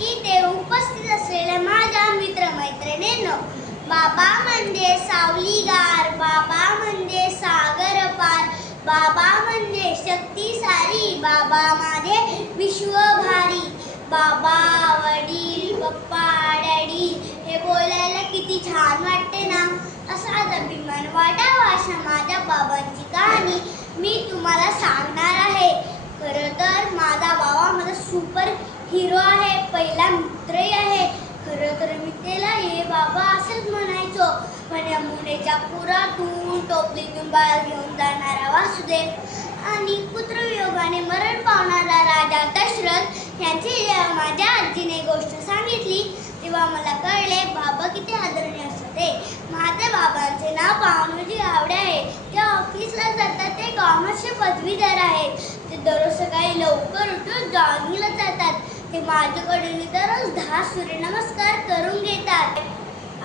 इथे उपस्थित असलेल्या माझ्या मित्रमैत्रिणींनो, बाबा म्हणजे सावलीगार, बाबा म्हणजे सागर पार, बाबा म्हणजे शक्ती सारी, बाबा माझे विश्वभारी. बाबा, वडील, पप्पा, डॅडी हे बोलायला किती छान वाटते ना. असाच अभिमान वाटावा अशा माझ्या बाबांची कहाणी मी तुम्हाला सांगणार आहे. खरं तर माझा बाबा माझा सुपर हिरो आहे, पहिला मित्रही आहे. खरं तर मी त्याला ये बाबा असंच म्हणायचो. पण यमुनेच्या पुरातून टोपलीतून बाहेर घेऊन जाणारा वासुदेव आणि पुत्रवियोगाने मरण पावणारा राजा दशरथ यांची माझ्या आजीने गोष्ट सांगितली तेव्हा मला कळले बाबा किती आदरणीय असते. माझ्या बाबांचे नाव पावनोजी गावडे आहे. ते ऑफिसला जातात, ते कॉमर्सचे पदवीधर आहेत. ते दररोज सकाळी लवकर उठून जॉगिंगला जातात. ते माझ्याकडे दररोज 10 सूर्यनमस्कार करून घेतात.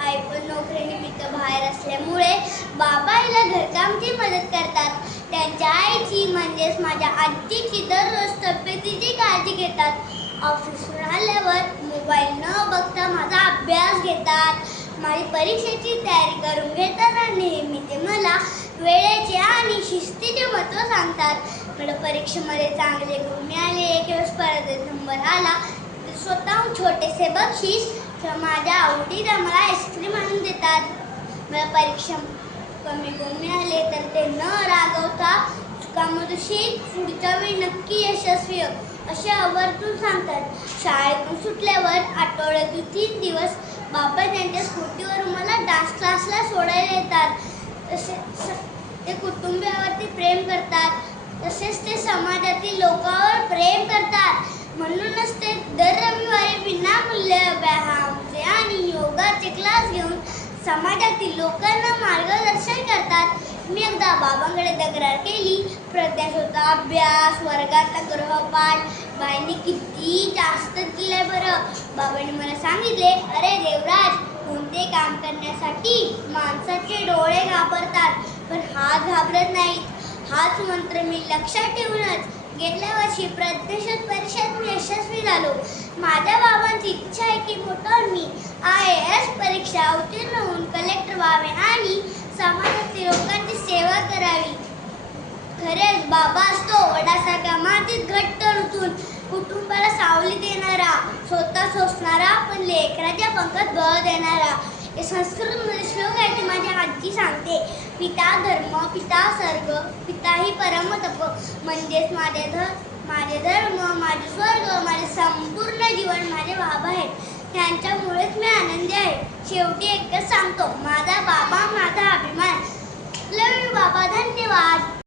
आई पण नोकरीनिमित्त बाहेर असल्यामुळे बाबा आईला घरकामची मदत करतात. त्यांच्या आईची म्हणजेच माझ्या आजीची दररोज तब्येतीची काळजी घेतात. ऑफिसवर आल्यावर मोबाईल न बघता माझा अभ्यास घेतात. माझी परीक्षेची तयारी करून घेताना नेहमी ते मला वेळेचे आणि शिस्तीचे महत्त्व सांगतात. मला परीक्षेमध्ये चांगले गुण मिळाले किंवा स्पर्धेत नंबर आला तर स्वतःहून छोटेसे बक्षीस किंवा माझ्या आवडीला मला आईस्क्रीम आणून देतात. मला परीक्षा कमी गुण मिळाले तर ते न रागवता चुकामधून शिक, पुढच्या वेळी नक्की यशस्वी हो असे आवर्जून सांगतात. शाळेतून सुटल्यावर आठवड्यातून 3 दिवस बाबा त्यांच्या स्कूटीवर मला डान्स क्लासला सोडायला येतात. ते कुटुंबियावरती प्रेम करतात, तसेच ते समाजातील लोकांवर प्रेम करतात. म्हणूनच ते दर रविवारी विनामूल्य व्यायामाचे आणि योगाचे क्लास घेऊन समाजातील लोकांना मार्गदर्शन करतात. मी एकदा बाबांकडे तक्रार केली, प्रज्ञाशोधा अभ्यास, वर्गातला गृहपाठ बाईंनी किती जास्त दिलंय बरं. बाबांनी मला सांगितले, अरे देवराज, कोणते काम करण्यासाठी माणसाचे डोळे घाबरतात पण हात घाबरत नाहीत. हाच मंत्र मी लक्षात ठेवूनच गेल्या वर्षी प्रज्ञाशोध परीक्षेत मी यशस्वी झालो. माझ्या बाबांची इच्छा आहे की मोठं मी IAS परीक्षा उत्तीर्ण होऊन कलेक्टर व्हावे आणि समाजातील लोकांची सेवा करावी. खरेच बाबा असतो वडासारखा मातीत घट्ट रुतून कुटुंबाला सावली देणारा, स्वतः सोसणारा पण लेकराच्या पंखात बळ देणारा. हे संस्कृतमध्ये श्लोक आहे, ते माझी आजी सांगते. पिता धर्म, पिता सर्व, पिता ही परम तप. म्हणजेच माझे धर्म, माझे स्वर्ग, माझे संपूर्ण जीवन माझे बाबा आहेत. त्यांच्यामुळेच मी आनंदी आहे. शेवटी एकच सांगतो, माझा बाबा माझा